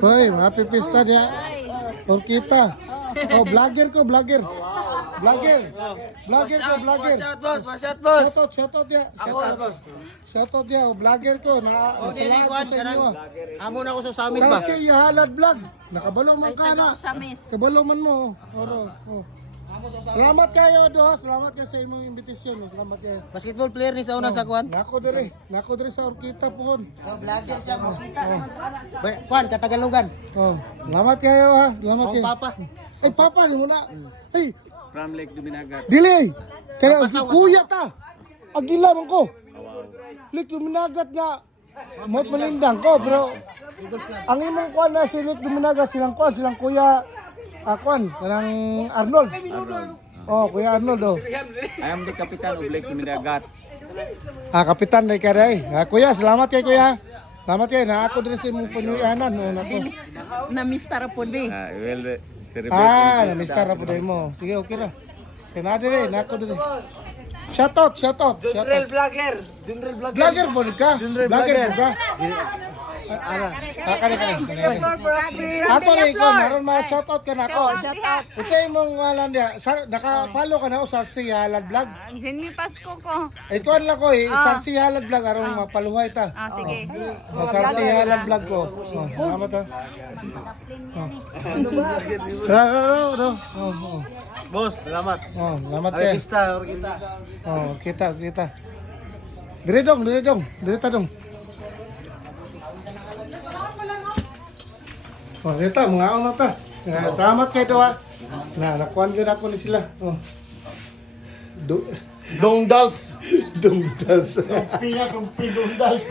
Hoy, happy pista dia. Orkita. Oh, vlogger ko, vlogger. Vlogger. Vlogger ko, vlogger. Shoutout dia. Shoutout dia, oh, vlogger ko. Salamat ko sa inyo. Amo na ako sa Samis ba? Sarsi Halad Vlog. Nakabalo man ka na. Kabalo man mo. Oro. Oh. Salamat kayo do. Salamat kayo sa imong imbitasyon. Salamat kayo. Basketball player ni sa una sa kuan. Nako diri sa Orkita pohon. Vlogger siya Orkita. Kuan Katagalugan. Oh, salamat kayo ha. Salamat kayo. Papa. Ay papa ni muna. Ay, From Lake Duminagat. dili. Kaya si kuya ta. Agila man ko. Lik luminagat nga. Mot malindang ko, bro. Ang imong kuan na si Lik luminagat silang kuan, silang kuya kuan, kanang Arnold. Oh, kuya Arnold oh. I am the Kapitan of Lake Duminagat. Kapitan na ikaray. Kuya, salamat kay kuya. Salamat kayo na ako diri sa imong panuyanan. Oh, nako. Na-mister po be. Well, celebrate. Na-mister na po dahil mo. Sige, okay na. Kaya na diri, na ako diri. Shoutout. Junrel vlogger. Junrel vlogger. Vlogger po ka? Vlogger po ka? Kani. Ato rin ko, naroon mga shoutout ka na ako. Kasi imong walan dia, naka-follow ka na ako sa Sarsi Halad Vlog. Jenny Pasko ko. Ikaw lang ko Sarsi Halad Vlog, aron mapaluhay ta. Sige. Sa Sarsi Halad Vlog ko. Salamat ha. Boss, salamat. Salamat Ay kayo. pista Orkita. Kita. Diri dong. Diri ta dong. Dito, mga ano ta. Salamat kayo to ha. Nakuhan ko na ako ni sila. Dongdals. Dungdals. Pinga kung pindongdals.